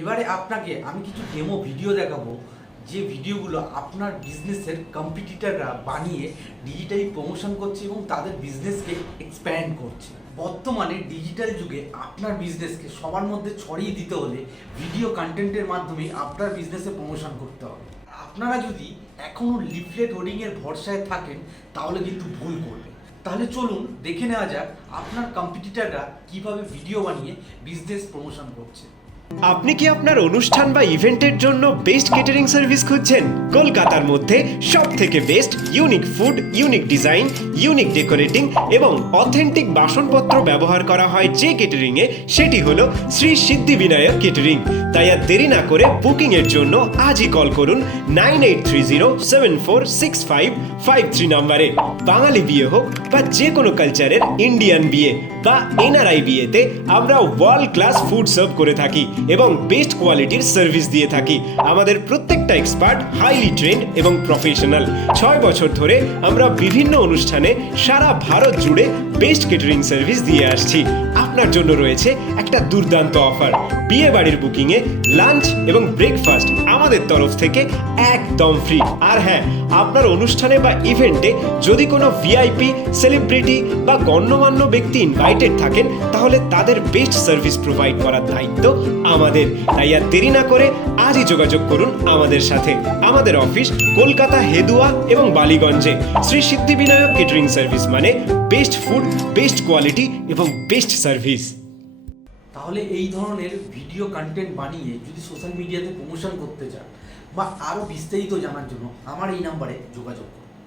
এবারে আপনাকে আমি কিছু ডেমো ভিডিও দেখাবো, যে ভিডিওগুলো আপনার বিজনেসের কম্পিটিটররা বানিয়ে ডিজিটালি প্রমোশন করছে এবং তাদের বিজনেসকে এক্সপ্যান্ড করছে। বর্তমানে ডিজিটাল যুগে আপনার বিজনেসকে সবার মধ্যে ছড়িয়ে দিতে হলে ভিডিও কন্টেন্টের মাধ্যমে আপনার বিজনেসে প্রমোশন করতে হবে। আপনারা যদি এখনও লিফলেট হোর্ডিংয়ের ভরসায় থাকেন তাহলে কিন্তু ভুল করবেন। তাহলে চলুন দেখে নেওয়া যাক আপনার কম্পিটিটররা কিভাবে ভিডিও বানিয়ে বিজনেস প্রমোশন করছে। আপনি কি আপনার অনুষ্ঠান বা ইভেন্টের জন্য বেস্ট কেটারিং সার্ভিস খুঁজছেন? কলকাতার মধ্যে সবথেকে best unique food, unique design, unique decorating এবং অথেন্টিক বাসনপত্র ব্যবহার করা হয় যে কেটারিং এ, সেটি হলো শ্রী সিদ্ধিবিনায়ক কেটারিং। তাই আর দেরি না করে বুকিং এর জন্য আজই কল করুন 9830746553 নম্বরে। বাঙালি বিয়ে হোক বা যে কোনো কালচারের ইন্ডিয়ান বিয়ে বা এনআরআই বিয়েতে আমরা ওয়ার্ল্ড ক্লাস ফুড সার্ভ করে থাকি এবং বেস্ট কোয়ালিটির সার্ভিস দিয়ে থাকি। আমাদের প্রত্যেকটা এক্সপার্ট হাইলি ট্রেন্ড এবং প্রফেশনাল। 6 বছর ধরে আমরা বিভিন্ন অনুষ্ঠানে সারা ভারত জুড়ে বেস্ট কেটারিং সার্ভিস দিয়ে আসছি। আপনার জন্য রয়েছে একটা দুর্দান্ত অফার। বিয়ে বাড়ির বুকিংয়ে লাঞ্চ এবং ব্রেকফাস্ট আমাদের তরফ থেকে একদম ফ্রি। আর হ্যাঁ, আপনার অনুষ্ঠানে বা ইভেন্টে যদি কোনো ভিআইপি, সেলিব্রিটি বা গণ্যমান্য ব্যক্তি ইনভাইটেড থাকেন, তাহলে তাদের বেস্ট সার্ভিস প্রোভাইড করার দায়িত্ব আমাদের। তাই আর দেরি না করে আজই যোগাযোগ করুন আমাদের সাথে। আমাদের অফিস কলকাতা, হেদুয়া এবং বালিগঞ্জে। শ্রী সিদ্ধিবিনায়ক কেটারিং সার্ভিস মানে বেস্ট ফুড, বেস্ট কোয়ালিটি এবং বেস্ট সার্ভিস। তাহলে এই ধরনের ভিডিও কন্টেন্ট বানিয়ে যদি সোশ্যাল মিডিয়াতে প্রমোশন করতে চান বা আরও বিস্তারিত জানার জন্য আমার এই নাম্বারে যোগাযোগ করুন।